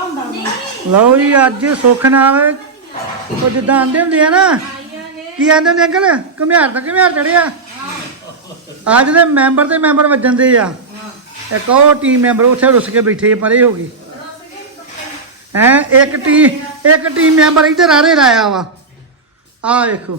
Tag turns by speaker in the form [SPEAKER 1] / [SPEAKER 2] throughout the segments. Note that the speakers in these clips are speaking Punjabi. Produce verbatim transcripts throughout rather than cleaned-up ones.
[SPEAKER 1] ਲਓ ਜੀ ਅੱਜ ਸੁੱਖ ਨਾਲ ਉਹ ਜਿੱਦਾਂ ਆਂਦੇ ਹੁੰਦੇ ਆ ਨਾ ਕੀ ਆਂਦੇ ਹੁੰਦੇ ਅੰਕਲ ਘੁਮਿਆਰ ਤਾਂ ਘੁਮਿਆਰ ਚੜਿਆ ਅੱਜ ਦੇ ਮੈਂਬਰ ਤੇ ਮੈਂਬਰ ਵੱਜਣ ਦੇ ਆ ਇੱਕ ਉਹ ਟੀਮ ਮੈਂਬਰ ਉੱਥੇ ਰੁੱਸ ਕੇ ਬੈਠੇ ਪਰੇ ਹੋ ਗਏ ਹੈ ਇੱਕ ਟੀਮ ਇੱਕ ਟੀਮ ਮੈਂਬਰ ਇੱਧਰ ਆਰੇ ਲਾਇਆ ਵਾ ਆ ਵੇਖੋ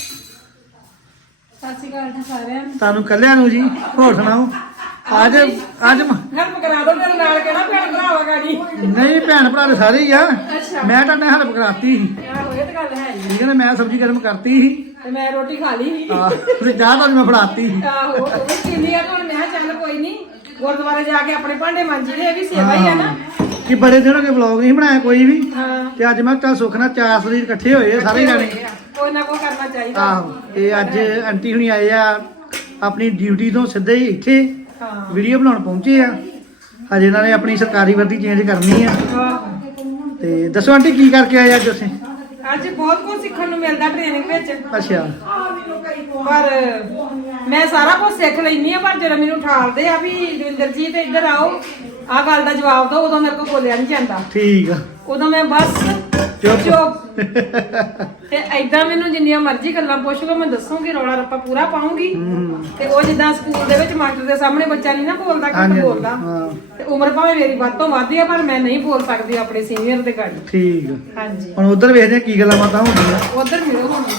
[SPEAKER 2] ਸਤਿ ਸ਼੍ਰੀ ਅਕਾਲ ਜੀ ਸਾਰਿਆਂ ਨੂੰ
[SPEAKER 1] ਤੁਹਾਨੂੰ ਕੱਲਿਆਂ ਨੂੰ ਜੀ ਹੋਰ ਸੁਣਾਓ ਅੱਜ ਅੱਜ
[SPEAKER 2] ਹੈਲਪ ਕਰਾ ਦੋ ਮੇਰੇ ਨਾਲ ਕਿਹੜਾ ਭੈਣ ਭਰਾ ਵਾ ਗਾੜੀ
[SPEAKER 1] ਨਹੀਂ ਭੈਣ ਭਰਾ ਸਾਰੇ ਹੀ ਆ ਮੈਂ ਤਾਂ ਨੇ ਹੈਲਪ ਕਰਾਤੀ ਸੀ
[SPEAKER 2] ਆਹੋ ਇਹ ਤਾਂ ਗੱਲ ਹੈ ਜੀ
[SPEAKER 1] ਠੀਕ ਹੈ ਨਾ ਮੈਂ ਸਬਜ਼ੀ ਗਰਮ ਕਰਤੀ ਸੀ
[SPEAKER 2] ਤੇ ਮੈਂ ਰੋਟੀ ਖਾ ਲਈ ਸੀ
[SPEAKER 1] ਆ ਤੇ ਚਾਹ ਤਾਂ ਮੈਂ ਫੜਾਤੀ ਸੀ
[SPEAKER 2] ਆਹੋ ਉਹ ਵੀ ਪੀਂਦੀ ਆ ਤੇ ਹੁਣ ਮੈਂ ਚੱਲ ਕੋਈ ਨਹੀਂ ਗੁਰਦੁਆਰੇ ਜਾ ਕੇ ਆਪਣੇ ਭਾਂਡੇ ਮਾਂਜੀ ਦੇ ਇਹ ਵੀ ਸੇਵਾ ਹੀ ਆ ਨਾ
[SPEAKER 1] ਕਿ ਬੜੇ ਦਿਨ ਹੋ ਗਏ ਵਲੌਗ ਨਹੀਂ ਬਣਾਇਆ ਕੋਈ ਵੀ
[SPEAKER 2] ਹਾਂ
[SPEAKER 1] ਤੇ ਅੱਜ ਮੈਂ ਤਾਂ ਸੁੱਖ ਨਾਲ ਚਾਰ ਸਰੀਰ ਇਕੱਠੇ ਹੋਏ ਆ ਸਾਰੇ ਜਾਣੇ
[SPEAKER 2] ਕੋਈ ਨਾ ਕੋਈ ਕਰਨਾ ਚਾਹੀਦਾ
[SPEAKER 1] ਆਹੋ ਤੇ ਅੱਜ ਆਂਟੀ ਹੁਣੀ ਆਏ ਆ ਆਪਣੀ ਡਿਊਟੀ ਤੋਂ ਸਿੱਧੇ ਹੀ ਇੱਥੇ
[SPEAKER 2] ਹਾਂ
[SPEAKER 1] ਵੀਡੀਓ ਬਣਾਉਣ ਪਹੁੰਚੇ ਆ ਹਜੇ ਇਹਨਾਂ ਨੇ ਆਪਣੀ ਸਰਕਾਰੀ ਵਰਦੀ ਚੇਂਜ ਕਰਨੀ ਆ
[SPEAKER 2] ਆਹੋ।
[SPEAKER 1] ਤੇ ਦੱਸੋ ਆਂਟੀ ਕੀ ਕਰਕੇ ਆਏ ਅੱਜ ਤੁਸੀਂ
[SPEAKER 2] ਅੱਜ ਬਹੁਤ ਕੁਝ ਸਿੱਖਣ ਨੂੰ ਮਿਲਦਾ ਟ੍ਰੇਨਿੰਗ ਵਿੱਚ
[SPEAKER 1] ਅੱਛਾ
[SPEAKER 2] ਪਰ ਮੈਂ ਸਾਰਾ ਕੁਝ ਸਿੱਖ ਲੈਣੀ ਆ ਪਰ ਜਦੋਂ ਮੈਨੂੰ ਠਾਲਦੇ ਆ ਵੀ ਦਵਿੰਦਰ ਜੀ ਤੇ ਇੱਧਰ ਆਓ ਆਹ ਗੱਲ ਦਾ ਜਵਾਬ ਦਿਓ ਉਦੋਂ ਮੇਰੇ ਕੋਲ ਬੋਲਿਆ ਨਹੀਂ ਜਾਂਦਾ
[SPEAKER 1] ਠੀਕ ਆ
[SPEAKER 2] ਉਦੋਂ ਮੈਂ ਬਸ
[SPEAKER 1] ਚੁੱਪ।
[SPEAKER 2] ਚੁੱਪ ਤੇ ਐਦਾਂ ਮੈਨੂੰ ਜਿੰਨੀਆਂ ਮਰਜ਼ੀ ਗੱਲਾਂ ਪੁੱਛ ਲਓ ਮੈਂ ਦੱਸੂਗੀ ਰੌਲਾ ਰੱਪਾ ਪੂਰਾ ਪਾਉਂਗੀ ਤੇ ਉਹ ਜਿੱਦਾਂ ਸਕੂਲ ਦੇ ਵਿੱਚ ਮਾਸਟਰ ਦੇ ਸਾਹਮਣੇ ਬੱਚਾ ਨਹੀਂ ਨਾ ਬੋਲਦਾ ਕਿ ਬੋਲਦਾ
[SPEAKER 1] ਹਾਂ
[SPEAKER 2] ਤੇ ਉਮਰ ਭਾਵੇਂ ਮੇਰੀ ਵੱਧ ਤੋਂ ਵੱਧ ਆ ਪਰ ਮੈਂ ਨਹੀਂ ਬੋਲ ਸਕਦੀ ਆਪਣੇ ਸੀਨੀਅਰ ਦੇ ਗਾੜੀ
[SPEAKER 1] ਠੀਕ ਆ
[SPEAKER 2] ਹਾਂਜੀ
[SPEAKER 1] ਹੁਣ ਉਧਰ ਵੇਖਦੇ ਆ ਕੀ ਗੱਲਾਂ ਬਾਤਾਂ ਹੁੰਦੀਆਂ
[SPEAKER 2] ਉਧਰ ਮਿਲੋ ਹੁਣ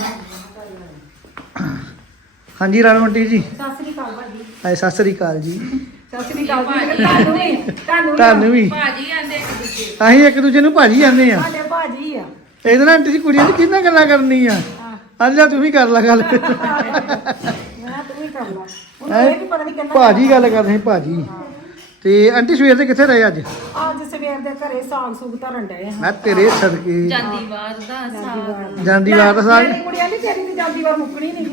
[SPEAKER 1] ਹਾਂਜੀ ਰਾਣੋ ਆਂਟੀ ਜੀ
[SPEAKER 2] ਸਤਿ ਸ੍ਰੀ ਅਕਾਲ ਭਾਜੀ
[SPEAKER 1] ਆਏ ਸਤਿ ਸ੍ਰੀ ਅਕਾਲ ਜੀ
[SPEAKER 2] ਸਤਿ ਸ੍ਰੀ ਅਕਾਲ ਭਾਜੀ ਤੁਹਾਨੂੰ ਵੀ ਤੁਹਾਨੂੰ
[SPEAKER 1] ਤੁਹਾਨੂੰ ਵੀ
[SPEAKER 2] ਭਾਜੀ ਆਂਦੇ ਇੱਕ ਦੂਜੇ
[SPEAKER 1] ਅਸੀਂ ਇੱਕ ਦੂਜੇ ਨੂੰ ਭਾਜੀ ਕਹਿੰਦੇ ਆ
[SPEAKER 2] ਸਾਡੇ ਭਾਜੀ ਆ
[SPEAKER 1] ਇਹਦੇ ਨਾਲ ਆਂਟੀ ਜੀ ਕੁੜੀਆਂ ਦੀ ਕਿੰਨਾ ਗੱਲਾਂ ਕਰਨੀ ਆ ਅੱਜ ਲੈ ਤੂੰ ਵੀ ਕਰ ਲੈ ਗੱਲ
[SPEAKER 2] ਮੈਂ ਤੂੰ ਵੀ ਕਰ ਲਾ ਉਹ ਇਹ ਵੀ ਪਤਾ ਨਹੀਂ ਕਿੰਨਾ
[SPEAKER 1] ਭਾਜੀ ਗੱਲ ਕਰਦੇ ਸੀ ਭਾਜੀ ਤੇ ਆਂਟੀ ਸਵੇਰ ਦੇ ਕਿੱਥੇ ਰਹੇ ਅੱਜ
[SPEAKER 2] ਅੱਜ ਸਵੇਰ ਦੇ ਘਰੇ ਸਾਗ ਸੁਗ ਧਰਨ ਡਏ
[SPEAKER 1] ਮੈਂ ਤੇਰੇ ਸਦਕੇ
[SPEAKER 3] ਜਾਂਦੀ ਵਾਰ ਦਾ ਸਾਗ
[SPEAKER 1] ਜਾਂਦੀ ਵਾਰ ਦਾ ਸਾਗ
[SPEAKER 2] ਮੇਰੀ ਕੁੜੀਆਂ ਦੀ ਤੇਰੀ ਦੀ ਜਾਂਦੀ ਵਾਰ ਮੁੱਕਣੀ ਨਹੀਂ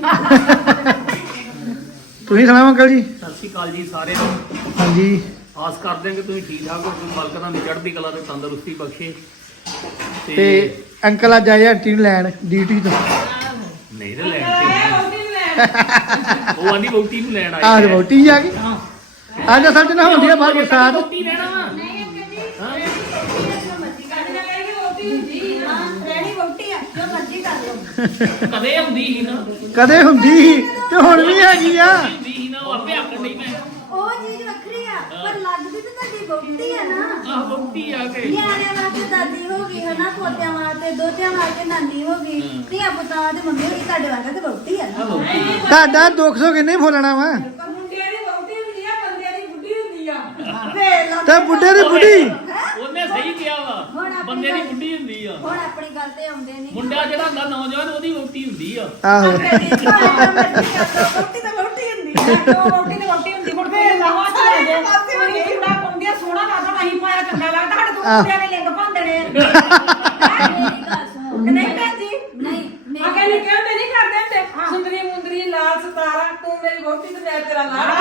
[SPEAKER 1] ਤੁਸੀਂ ਸੁਣਾਓ ਅੰਕਲ ਜੀ
[SPEAKER 4] ਸਤਿ ਸ਼੍ਰੀ ਅਕਾਲ ਜੀ ਸਾਰਿਆਂ ਨੂੰ
[SPEAKER 1] ਹਾਂਜੀ
[SPEAKER 4] ਆਸ ਕਰਦੇ ਹਾਂ ਕਿ ਤੁਸੀਂ ਠੀਕ ਠਾਕ ਹੋ ਕੋਈ ਮਾਲਕ ਤੁਹਾਨੂੰ ਚੜ੍ਹਦੀ ਕਲਾ ਤੇ ਤੰਦਰੁਸਤੀ ਬਖਸ਼ੇ
[SPEAKER 1] ਤੇ ਅੰਕਲ ਅੱਜ ਆਏ ਆਂਟੀ ਨੂੰ ਲੈਣ ਡਿਊਟੀ ਤੋਂ
[SPEAKER 4] ਨਹੀਂ ਤੇ ਲੈਣ ਤੇ ਉਹ ਆਂਦੀ ਵੋਟੀ ਨੂੰ ਲੈਣ ਆਏ
[SPEAKER 1] ਆਜ ਵੋਟੀ ਆ ਗਈ ਅੱਜ ਅਸਲ ਚ ਨਾ ਹੁੰਦੀ ਆ ਬਾਹਰ ਬਰਸਾਤ
[SPEAKER 4] ਵੋਟੀ ਰਹਿਣਾ ਵਾ ਕਦੇ ਹੁੰਦੀ ਸੀ ਨਾ
[SPEAKER 1] ਕਦੇ ਹੁੰਦੀ ਸੀ ਤੇ ਹੁਣ ਵੀ ਹੈਗੀ ਆ
[SPEAKER 4] ਹੁੰਦੀ ਸੀ ਨਾ ਉਹ ਆਪੇ ਆਖਣ ਡਈ ਮੈਂ
[SPEAKER 5] ਉਹ ਚੀਜ਼ ਵੱਖਰੀ ਆ ਪਰ ਲੱਗਦੀ ਤਾਂ ਤੁਹਾਡੀ ਵਹੁਟੀ ਆ ਨਾ
[SPEAKER 4] ਆਹ ਵੋਟੀ ਆ ਕੇ
[SPEAKER 5] ਨਿਆਣਿਆਂ ਵਾਸਤੇ ਦਾਦੀ ਹੋ ਗਈ ਹਨਾ ਪੋਤਿਆਂ ਵਾਸਤੇ ਦੋਤਿਆਂ ਵਾਸਤੇ ਨਾਨੀ ਹੋ ਗਈ ਧੀਆ ਪੁੱਤਾਂ ਤੇ ਮੰਮੀ ਹੋਈ ਤੁਹਾਡੇ ਵਾਸਤੇ ਤੇ ਵਹੁਟੀ ਆ ਨਾ
[SPEAKER 1] ਤੁਹਾਡਾ ਦੁੱਖ ਸੁੱਖ ਕਿੰਨੇ ਫੋਲਣਾ ਵਾ
[SPEAKER 2] ਮੁੰਡਿਆਂ ਦੀ ਵਹੁਟੀ ਹੁੰਦੀ ਆ ਬੰਦਿਆਂ ਦੀ ਬੁੱਢੀ ਹੁੰਦੀ ਆ
[SPEAKER 5] ਵੇਖ ਲਾ
[SPEAKER 1] ਤੇ ਬੁੱਢੇ ਦੀ ਬੁੱਢੀ
[SPEAKER 4] ਉਹਨੇ ਸਹੀ ਕਿਹਾ ਵਾ ਬੰਦੇ ਦੀ ਬੁੱਢੀ ਹੁੰਦੀ ਆ
[SPEAKER 5] ਹੁਣ ਆਪਣੀ ਗੱਲ ਤੇ ਆਉਂਦੇ ਨਹੀਂ
[SPEAKER 4] ਮੁੰਡਾ ਜਿਹੜਾ ਹੁੰਦਾ ਨੌਜਵਾਨ ਉਹਦੀ ਵੋਟੀ ਹੁੰਦੀ ਆ
[SPEAKER 1] ਆਹੋ
[SPEAKER 5] ਵਹੁਟੀ ਤਾਂ ਵਹੁਟੀ ਹੁੰਦੀ ਆ
[SPEAKER 2] ਉਹ ਵਹੁਟੀ ਦੀ ਵਹੁਟੀ ਹੁੰਦੀ ਹੁਣ ਫੇਰ ਲਾਹਾਂ ਚ ਲੈ ਜਾ ਕੋਈ ਚੂੜਾ ਪਾਉਂਦੀ ਆ ਸੋਹਣਾ ਲੱਗਦਾ ਨਹੀਂ ਪਾਇਆ ਚੰਗਾ ਲੱਗਦਾ ਸਾਡੇ ਤੋਂ ਮੁੰਡਿਆਂ ਨੇ ਲਿੰਗ ਭੰਦਣੇ
[SPEAKER 5] ਮੇਰੀ ਗੱਲ ਸੁਣੋ
[SPEAKER 2] ਨਹੀਂ ਭੈਣਜੀ
[SPEAKER 5] ਨਹੀਂ
[SPEAKER 2] ਆ ਕੇ ਨਹੀਂ ਕਹਿੰਦੇ ਨਹੀਂ ਕਰਦੇ ਹੁੰਦੇ ਸੁੰਦਰੀ ਮੁੰਦਰੀ ਲਾਲ ਸਤਾਰਾ ਤੂੰ ਮੇਰੀ ਵਹੁਟੀ ਤੇ ਮੈਂ ਤੇਰਾ ਲਾਲ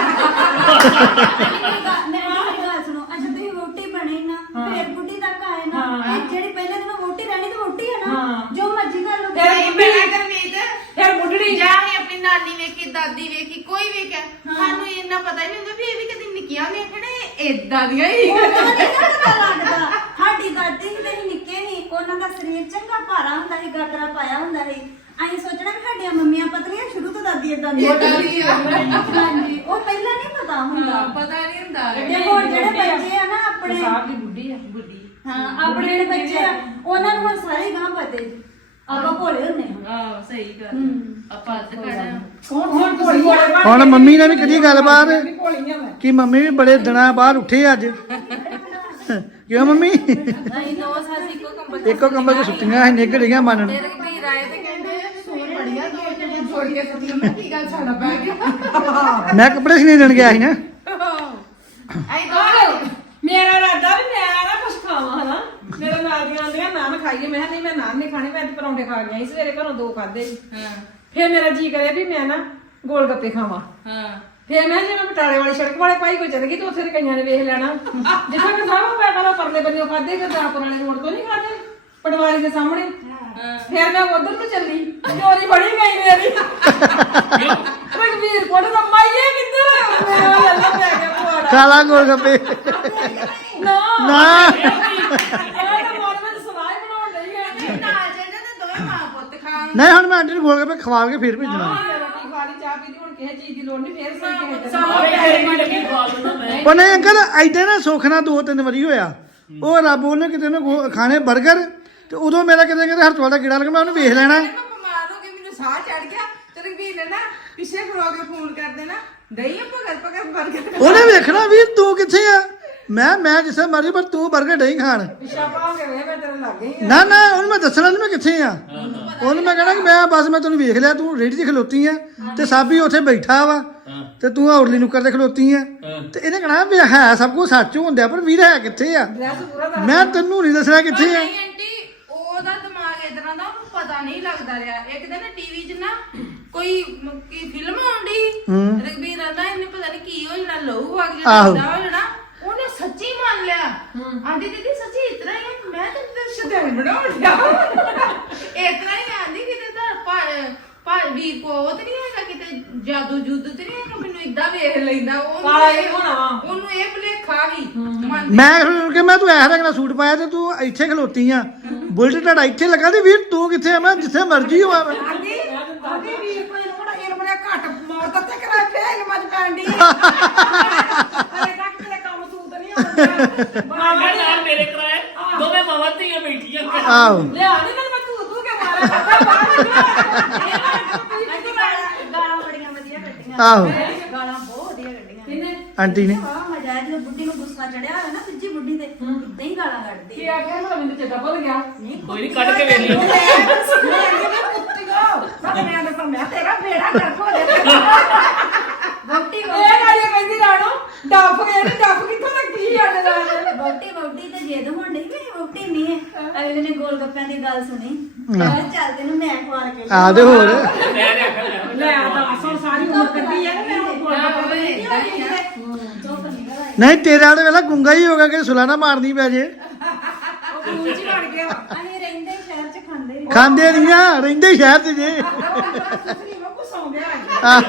[SPEAKER 5] ਮੈਂ ਮੇਰੀ ਗੱਲ ਸੁਣੋ ਅੱਛਾ ਤੁਸੀਂ ਵਹੁਟੀ ਬਣੇ ਨਾ ਫੇਰ ਬੁੱਢੀ ਤੱਕ ਆਏ ਨਾ ਇਹ ਜਿਹੜੀ ਪਹਿਲੇ ਦਿਨ ਵਹੁਟੀ ਰਹਿਣੀ ਤੇ ਵਹੁਟੀ ਆ ਨਾ ਜੋ ਮਰਜ਼ੀ ਕਰ ਲਓ
[SPEAKER 2] ਫਿਰ
[SPEAKER 3] ਮੇਰਾ ਗਰਮੀਤ
[SPEAKER 2] ਫਿਰ ਬੁੱਢੜੀ
[SPEAKER 3] ਜਾਂ ਹੀ ਆਪਣੀ ਨਾਨੀ ਵੇਖੀ ਦਾਦੀ ਵੇਖੀ ਕੋਈ ਵੇਖਿਆ ਸਾਨੂੰ ਇੰਨਾ ਪਤਾ ਹੀ ਨਹੀਂ ਹੁੰਦਾ ਵੀ ਇਹ ਵੀ ਕਦੀ ਨਿੱਕੀਆਂ ਵੇਖਣੇ ਏਦਾਂ ਦੀਆਂ ਹੀ
[SPEAKER 5] ਉਹਨਾਂ ਨੂੰ ਨਹੀਂ ਨਾ ਪਤਾ ਲੱਗਦਾ ਸਾਡੀ ਦਾਦੀ ਸੀ ਤੇ ਅਸੀਂ ਨਿੱਕੇ ਸੀ ਉਹਨਾਂ ਦਾ ਸਰੀਰ ਚੰਗਾ ਭਾਰਾ ਹੁੰਦਾ ਸੀ ਗਾਤਰਾ ਪਾਇਆ ਹੁੰਦਾ ਸੀ ਅਸੀਂ ਸੋਚਣਾ ਕਿ ਸਾਡੀਆਂ ਮੰਮੀਆਂ ਪਤਲੀਆਂ ਸ਼ੁਰੂ ਤੋਂ ਦਾਦੀ ਇਦਾਂ ਦੀ ਹਾਂਜੀ ਉਹ ਪਹਿਲਾਂ ਨਹੀਂ ਪਤਾ ਹੁੰਦਾ
[SPEAKER 3] ਪਤਾ ਨਹੀਂ ਹੁੰਦਾ
[SPEAKER 5] ਤੇ ਹੋਰ ਜਿਹੜੇ ਬੱਚੇ ਆ ਨਾ ਆਪਣੇ
[SPEAKER 2] ਸਾਹਿਬ ਦੀ ਬੁੱਢੀ ਆ ਬੁੱਢੀ
[SPEAKER 5] ਹਾਂ ਆਪਣੇ ਜਿਹੜੇ ਬੱਚੇ ਆ ਉਹਨਾਂ ਨੂੰ ਹੁਣ ਸਾਰੇ ਗਾਂ ਪਤੇ ਆਪਾਂ ਭੋਲੇ ਹੁੰਨੇ ਆ
[SPEAKER 3] ਆਹ ਸਹੀ ਗੱਲ ਆਪਾਂ ਅੱਜ ਕਰਾਂ
[SPEAKER 2] ਹੁਣ ਹੁਣ ਭੋਲੀ ਵਾਲੇ ਬਣ
[SPEAKER 1] ਹੁਣ ਮੰਮੀ ਨੇ ਵੀ ਕਦੀ ਗੱਲਬਾਤ
[SPEAKER 2] ਭੋਲੀਆਂ ਮੈਂ
[SPEAKER 1] ਕਿ ਮੰਮੀ ਵੀ ਬੜੇ ਦਿਨਾਂ ਬਾਅਦ ਉੱਠੇ ਅੱਜ ਕਿਉਂ ਮੰਮੀ
[SPEAKER 3] ਅਸੀਂ ਨੌ ਸਾਲ ਇੱਕੋ ਕੰਬਲ
[SPEAKER 1] ਇੱਕੋ ਕੰਬਲ ਚ ਸੁੱਤੀਆਂ ਸੀ ਨਿੱਘ ਰਹੀਆਂ ਮਨ
[SPEAKER 3] ਤੇਰੇ ਵੀ ਰਾਏ ਤੇ ਕਹਿੰਦੇ ਸੋਰ ਬੜੀਆਂ ਦੋ ਜਣੇ ਛੋੜ ਕੇ ਸੁੱਤੀਆਂ ਮੈਂ ਕੀ ਗੱਲ ਸਾਡਾ ਪੈ ਗਿਆ
[SPEAKER 1] ਮੈਂ ਕੱਪੜੇ ਸੀ ਨਹੀਂ ਦੇਣ ਗਿਆ ਸੀ ਨਾ
[SPEAKER 3] ਅਸੀਂ
[SPEAKER 2] ਆਹੋ, ਮੇਰਾ ਇਰਾਦਾ ਵੀ ਮੈਂ ਨਾ ਕੁਛ ਖਾਵਾਂ ਹਨਾ ਮੇਰੇ ਨਾਲ ਦੀਆਂ ਆਂਦੀਆਂ ਨਾਨ ਖਾਈਏ ਮੈਂ ਕਿਹਾ ਨਹੀਂ ਮੈਂ ਨਾਨ ਨਹੀਂ ਖਾਣੇ ਮੈਂ ਤੇ ਪਰੌਂਠੇ ਖਾ ਗਈ ਸਵੇਰੇ ਘਰੋਂ ਦੋ ਖਾਦੇ
[SPEAKER 3] ਹਾਂ
[SPEAKER 2] ਫਿਰ ਮੇਰਾ ਜੀ ਕਰੇ ਵੀ ਮੈਂ ਨਾ ਗੋਲ ਗੱਪੇ ਖਾਵਾਂ
[SPEAKER 3] ਹਾਂ
[SPEAKER 2] ਫਿਰ ਮੈਂ ਜਿਵੇਂ ਬਟਾਲੇ ਵਾਲੀ ਸੜਕ ਵਾਲੇ ਪਾਈ ਕੋਈ ਚਲ ਗਈ ਤੇ ਉੱਥੇ ਦੇ ਕਈਆਂ ਨੇ ਵੇਖ ਲੈਣਾ ਜਿੱਥੇ ਮੈਂ ਸਾਹਮਣੇ ਪੈ ਪਹਿਲਾਂ ਪਰਲੇ ਬੰਨਿਓ ਖਾਦੇ ਗੁਰਦਾਸਪੁਰ ਵਾਲੇ ਰੋਡ ਤੋਂ ਨਹੀਂ ਖਾਦੇ ਪਟਵਾਰੀ ਦੇ ਸਾਹਮਣੇ ਫਿਰ ਮੈਂ ਉਧਰ ਨੂੰ ਚੱਲੀ ਚੋਰੀ ਬੜੀ ਗਈ ਮੇਰੀ ਰਗਵੀਰ ਕੋਲ ਦਾ ਮਾਈਏ ਕਿੱਧਰ ਮੈਂ ਉਹ ਲੱਲਾ ਪੈ ਗਿਆ ਪੋੜਾ
[SPEAKER 1] ਖਾਲਾ ਗੋਲ ਗੱਪੇ
[SPEAKER 2] ਨਾ
[SPEAKER 1] ਨਾ ਮੈਂ ਆਂਟੀ ਨੂੰ ਗੋਲ ਗੱਪੇ ਖਵਾ ਕੇ ਫੇਰ ਭੇਜਣਾ
[SPEAKER 2] ਰੋਟੀ ਖਾ ਲਈ ਚਾਹ ਪੀ ਲਈ ਹੁਣ ਕਿਸੇ ਚੀਜ਼ ਦੀ ਲੋੜ ਨਹੀਂ ਫੇਰ ਸਹੀ ਕਿਸੇ ਦਿਨ
[SPEAKER 4] ਸਾਰੇ ਫੇਰ ਵੀ ਲੱਗੀ ਖਵਾ ਦਿੰਦਾ ਮੈਂ
[SPEAKER 1] ਉਹ ਨਹੀਂ ਅੰਕਲ ਐਡੇ ਨਾ ਸੁੱਖ ਨਾਲ ਦੋ ਤਿੰਨ ਵਾਰੀ ਹੋਇਆ ਉਹ ਰੱਬ ਉਹਨੇ ਕਿਤੇ ਨੇ ਖਾਣੇ 버ਗਰ ਤੇ ਉਦੋਂ ਮੇਰਾ ਕਿਤੇ ਕਿਤੇ ਹਰਚਵਾਲ ਦਾ ਕੀੜਾ ਲੱਗਾ ਮੈਂ ਉਹਨੂੰ ਵੇਖ ਲੈਣਾ
[SPEAKER 3] ਮੈਂ ਬਿਮਾਰ ਹੋ ਕੇ ਮੈਨੂੰ ਸਾਹ ਚੜ ਗਿਆ ਤੇ ਰਘਬੀਰ ਨੇ ਨਾ ਪਿੱਛੇ ਖਲੋ ਕੇ ਫੋਨ ਕਰਦੇ ਨਾ ਦਈ ਭਗਤ ਭਗਤ ਬਰਗਰ
[SPEAKER 1] ਉਹਨੇ ਵੇਖਣਾ ਵੀ ਤੂੰ ਕਿੱਥੇ ਆ ਮੈਂ ਮੈਂ ਜਿੱਥੇ ਮਰਜੀ ਪਰ ਤੂੰ 버ਗਰ ਨਹੀਂ ਖਾਣ
[SPEAKER 2] ਪਿੱਛਾ ਪਾਉਂਗੇ ਵੇ ਮੈਂ ਤੇਰੇ ਲੱਗ ਗਈ
[SPEAKER 1] ਨਾ ਨਾ ਉਹਨੂੰ ਮੈਂ ਦੱਸਣਾ ਨਹੀਂ ਮੈਂ ਕਿੱਥੇ ਆ ਉਹਨੂੰ ਮੈਂ ਕਹਿਣਾ ਕਿ ਮੈਂ ਬਸ ਮੈਂ ਤੈਨੂੰ ਵੇਖ ਲਿਆ ਤੂੰ ਰੇੜੀ 'ਤੇ ਖਲੋਤੀ ਆ ਤੇ ਸਾਬੀ ਉੱਥੇ ਬੈਠਾ ਵਾ ਤੇ ਤੂੰ ਔਰਲੀ ਨੁੱਕਰ ਤੇ ਖਲੋਤੀ ਆ ਤੇ ਇਹਨੇ ਕਹਿਣਾ ਵੀ ਹੈ ਸਭ ਕੁਝ ਸੱਚ ਹੁੰਦਾ ਪਰ ਵੀਰ ਹੈ ਕਿੱਥੇ ਆ
[SPEAKER 2] ਡਰੈਸ ਪੂਰਾ ਦੱਸ
[SPEAKER 1] ਮੈਂ ਤੈਨੂੰ ਨਹੀਂ ਦੱਸਣਾ ਕਿੱਥੇ ਆ
[SPEAKER 3] ਨਹੀਂ ਆਂਟੀ ਉਹਦਾ ਦਿਮਾਗ ਇਦਾਂ ਦਾ ਉਹਨੂੰ ਪਤਾ ਨਹੀਂ ਲੱਗਦਾ ਰਿਹਾ ਇੱਕ ਦਿਨ ਟੀਵੀ 'ਚ ਨਾ ਕੋਈ ਮ- ਕੀ ਫਿਲਮ ਆਉਂਦੀ ਰਘਬੀਰ ਆਂਦਾ ਇਹਨੇ ਪਤਾ ਨਹੀਂ ਕੀ ਹੋ ਜਾਣਾ ਲਹੂ ਵਗ ਜਾਣਾ
[SPEAKER 1] ਆਹੋ।
[SPEAKER 3] ਏਦਾਂ ਹੋ ਜਾਣਾ ਉਹਨੇ ਸੱਚੀ ਮੰਨ ਲਿਆ ਆਂਦੀ ਦੀਦੀ ਸੱਚੀ ਇਤਨਾ ਹੀ ਹੈ ਮੈਂ ਤਾਂ ਤੇ ਸ਼ੈਤਾਨ ਬਣਾਉਣ ਲਿਆ ਇਤਨਾ ਹੀ ਆਂਦੀ ਕਿਤੇ ਤਾਂ ਭਾ- ਭਾ- ਵੀਰ ਕੋ ਉਹ ਤੇ ਨਹੀਂ ਹੈਗਾ ਕਿਤੇ ਜਾਦੂ ਜੁੱਦ ਤੇ ਨਹੀਂ ਹੈਗਾ ਮੈਨੂੰ ਇਦਾਂ ਵੇਖ ਲੈਂਦਾ ਉਹਨੂੰ
[SPEAKER 2] ਕਾਲਾ ਹੀ
[SPEAKER 3] ਇਹ-
[SPEAKER 2] ਹੋਣਾ ਵਾ।
[SPEAKER 3] ਉਹਨੂੰ ਇਹ ਭੁਲੇਖਾ ਗਈ ਮੰਨ
[SPEAKER 1] ਮੈਂ ਹੁਣ ਕਿ ਮੈਂ ਤੂੰ ਐਹ ਰੰਗ ਦਾ ਸੂਟ ਪਾਇਆ ਤੇ ਤੂੰ ਇੱਥੇ ਖਲੋਤੀ ਆ ਬੁਲਟ ਤੁਹਾਡਾ ਇੱਥੇ ਲੱਗਾ ਤੇ ਵੀਰ ਤੂੰ ਕਿੱਥੇ ਆ ਮੈਂ ਜਿੱਥੇ ਮਰਜ਼ੀ ਹੋਵਾਂ ਮੈਂ
[SPEAKER 2] ਆਂਦੀ ਆਂਦੀ ਵੀ ਕੋਈ ਥੋੜਾ ਇਹਨ ਬੜਾ ਘੱਟ ਮੌਤ ਤੇ ਕਰਾ ਪਿਆ ਇਹਨ ਮੱਝ ਪੈਂਦੀ ਅਰੇ ਤੱਕ ਤੇ ਕੰਮ ਸੂਤ ਨਹੀਂ ਹੁੰਦਾ
[SPEAKER 4] ਮੈਂ ਨਾਲ ਮੇਰੇ ਕਰਾਏ ਦੋਵੇਂ ਮਾਵਾਂ ਧੀਆਂ ਬੈਠੀਆਂ
[SPEAKER 1] ਆਹੋ
[SPEAKER 2] ਲਿਆ ਨਹੀਂ ਮੈਂ ਤੂੰ ਤੂੰ ਕੇ ਮਾਰਾ ਕਰਦਾ ਬਾਹਰ
[SPEAKER 5] ਅਸੀਂ ਗਾਲਾਂ ਗਾਲਾਂ ਬੜੀਆਂ ਵਧੀਆ ਕੱਢੀਆਂ
[SPEAKER 1] ਆਹੋ
[SPEAKER 5] ਗਾਲਾਂ ਬਹੁਤ ਵਧੀਆ ਕੱਢੀਆਂ
[SPEAKER 2] ਕਿਨੇ
[SPEAKER 1] ਆਂਟੀ ਨੇ
[SPEAKER 5] ਵਾਹ ਮਜ਼ਾ ਆਇਆ ਜਦੋਂ ਬੁੱਢੀ ਨੂੰ ਗੁੱਸਾ ਚੜਿਆ ਹੋਵੇ ਨਾ ਦੂਜੀ ਬੁੱਢੀ ਤੇ ਇਦਾਂ ਹੀ ਗਾਲਾਂ ਕੱਢਦੀ
[SPEAKER 2] ਕੀ ਆ ਗਿਆ ਮੈਨੂੰ ਮੈਨੂੰ ਚੇਤਾ ਭੁੱਲ ਗਿਆ
[SPEAKER 4] ਕੋਈ ਨਹੀਂ ਕੱਢ ਕੇ ਵੇਖ ਲਿਓ
[SPEAKER 2] ਮੈਂ ਦੱਸਾਂ ਮੈਂ ਤੇਰਾ ਬੇੜਾ ਕਰ ਖੋ ਦੇ
[SPEAKER 5] ਬੋਟੀ
[SPEAKER 2] ਇਹ ਗਾੜੀ ਕਹਿੰਦੀ ਰਾਣੋ ਡੱਫ ਗਏ ਨਹੀਂ ਡੱਫ ਕਿੱਥੋਂ ਲੱਗੀ ਆਣੇ ਨਾਲ
[SPEAKER 5] ਬੋਟੀ ਬੋਟੀ ਤੇ ਜਿੱਦ ਹੋਣ ਡਈ ਵੀ ਬੋਟੀ ਨਹੀਂ ਹੈ ਅਗਲੇ ਨੇ ਗੋਲ ਗੱਪਿਆਂ ਦੀ ਗੱਲ ਸੁਣੀ ਕਹਿੰਦਾ ਚੱਲ ਤੈਨੂੰ ਮੈਂ ਖਵਾ ਕੇ
[SPEAKER 1] ਆ ਤੇ ਹੋਰ
[SPEAKER 4] ਮੈਂ ਨੇ ਆਖਿਆ ਲੈ
[SPEAKER 2] ਲੈ ਆ ਅਸਲ ਸਾਰੀ ਉਮਰ ਕੱਢੀ ਹੈ ਮੈਂ ਹੁਣ ਕੋਲ ਪਤਾ ਨਹੀਂ
[SPEAKER 5] ਚੁੱਪ ਨਿਕਲ ਆਈ
[SPEAKER 1] ਨਹੀਂ ਤੇਰੇ ਵਾਲੇ ਵੇਲਾ ਗੁੰਗਾ ਹੀ ਹੋਗਾ ਕਿ ਸੁਲਾ ਨਾ ਮਾਰਨੀ ਪੈ ਜੇ
[SPEAKER 2] ਉਹ ਖੂਨ ਚ ਵੜ ਗਿਆ
[SPEAKER 5] ਅਸੀਂ ਰਹਿੰਦੇ ਹੀ ਸ਼ਹਿਰ ਚ ਖਾਂਦੇ ਹੀ
[SPEAKER 1] ਖਾਂਦੇ ਨਹੀਂ ਆ ਰਹਿੰਦੇ ਹੀ ਸ਼ਹਿਰ 'ਚ ਜੇ
[SPEAKER 2] ਸੁਸਰੀ ਵਾਂਗੂ ਸੌਂ ਗਿਆ ਅੱਜ
[SPEAKER 1] ਆਹ,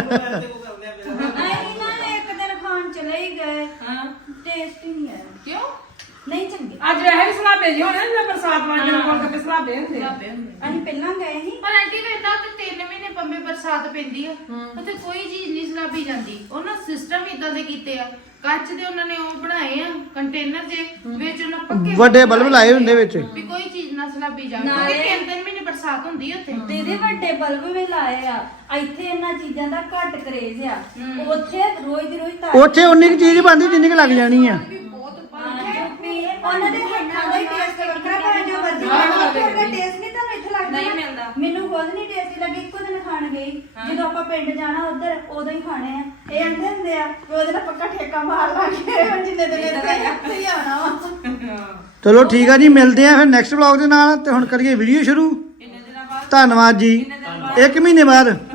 [SPEAKER 5] ਅਸੀਂ ਨਾ ਇੱਕ ਦਿਨ ਖਾਣ ਚਲੇ ਹੀ ਗਏ
[SPEAKER 2] ਹਾਂ
[SPEAKER 5] ਟੇਸਟ ਹੀ ਨਹੀਂ ਆਇਆ
[SPEAKER 3] ਕਿਉਂ
[SPEAKER 5] ਨਹੀਂ ਚੰਗੇ
[SPEAKER 2] ਅੱਜ ਇਹ ਵੀ ਸਲਾਬੇ ਜੀ ਹੋਣੇ ਨਾ ਬਰਸਾਤ ਵਾਲੇ ਨੂੰ ਕੋਲ ਤੇ ਸਲਾਬੇ ਹੁੰਦੇ ਆ।
[SPEAKER 5] ਅਸੀਂ ਪਹਿਲਾਂ ਗਏ ਸੀ
[SPEAKER 3] ਪਰ ਆਂਟੀ ਵੇਖਦਾ ਤੇ ਤਿੰਨ ਮਹੀਨੇ ਪੰਮੇ ਬਰਸਾਤ ਪੈਂਦੀ ਆ ਉੱਥੇ ਕੋਈ ਚੀਜ਼ ਨਹੀਂ ਸਲਾਬੀ ਜਾਂਦੀ ਉਹਨਾਂ ਸਿਸਟਮ ਇਦਾਂ ਦੇ ਕੀਤੇ ਆ ਕੱਚ ਦੇ ਉਹਨਾਂ ਨੇ ਉਹ ਬਣਾਏ ਆ ਕੰਟੇਨਰ ਜੇ ਵਿੱਚ ਉਹਨਾਂ ਪੱਕੇ
[SPEAKER 1] ਵੱਡੇ ਬਲਬ ਲਾਏ ਹੁੰਦੇ ਵਿੱਚ
[SPEAKER 3] ਵੀ ਕੋਈ ਚੀਜ਼ ਨਾ ਸਲਾਬੀ ਜਾਵੇ
[SPEAKER 5] ਨਾਲੇ-
[SPEAKER 3] ਕਿਉਂਕਿ ਤਿੰਨ ਤਿੰਨ ਮਹੀਨੇ ਬਰਸਾਤ ਹੁੰਦੀ ਆ ਉੱਥੇ
[SPEAKER 5] ਦੀਦੀ ਵੱਡੇ ਬਲਬ ਵੀ ਲਾਏ ਆ ਇੱਥੇ ਇਹਨਾਂ ਚੀਜ਼ਾਂ ਦਾ ਘੱਟ ਕਰੇਜ਼ ਆ ਉੱਥੇ ਰੋਜ਼ ਦੀ ਰੋਜ਼ ਤਾਜ਼ੀ
[SPEAKER 1] ਉੱਥੇ ਉਨੀ ਕੁ ਚੀਜ਼ ਬਣਦੀ ਜਿੰਨੀ ਕੁ ਲੱਗ ਜਾਣੀ ਆ
[SPEAKER 3] ਵੀ ਬਹੁਤ
[SPEAKER 5] ਉਹਨਾਂ ਦੇ ਹੱਥਾਂ ਦਾ ਹੀ ਟੇਸਟ ਵੱਖਰਾ ਭਾਵੇਂ ਜੋ ਮਰਜ਼ੀ ਖਾਓ ਉਹਦਾ ਟੇਸਟ ਨਹੀਂ ਤੁਹਾਨੂੰ ਇੱਥੇ ਲੱਗਦਾ
[SPEAKER 3] ਨਹੀਂ
[SPEAKER 5] ਨਾ।
[SPEAKER 3] ਮਿਲਦਾ।
[SPEAKER 5] ਮੈਨੂੰ ਖੁਦ ਨਹੀਂ ਟੇਸਟੀ ਲੱਗੀ ਇੱਕੋ ਦਿਨ ਖਾਣ ਗਈ ਜਦੋਂ ਆਪਾਂ ਪਿੰਡ ਜਾਣਾ ਉਧਰ ਉਦੋਂ ਹੀ ਖਾਣੇ ਆ ਇਹ ਆਂਦੇ ਹੁੰਦੇ ਆ ਵੀ ਉਹਦੇ ਨਾਲ ਪੱਕਾ ਠੇਕਾ ਮਾਰ ਲਾਂਗੇ ਹੁਣ ਜਿੰਨੇ ਦਿਨ ਇੱਥੇ ਇੱਥੇ ਹੀ ਆਉਣਾ ਵਾ
[SPEAKER 1] ਚਲੋ ਠੀਕ ਆ ਜੀ ਮਿਲਦੇ ਆ ਫਿਰ ਨੈਕਸਟ ਵਲੌਗ ਦੇ ਨਾਲ ਤੇ ਹੁਣ ਕਰੀਏ ਵੀਡੀਓ ਸ਼ੁਰੂ ਧੰਨਵਾਦ ਜੀ ਇੱਕ ਮਹੀਨੇ ਬਾਅਦ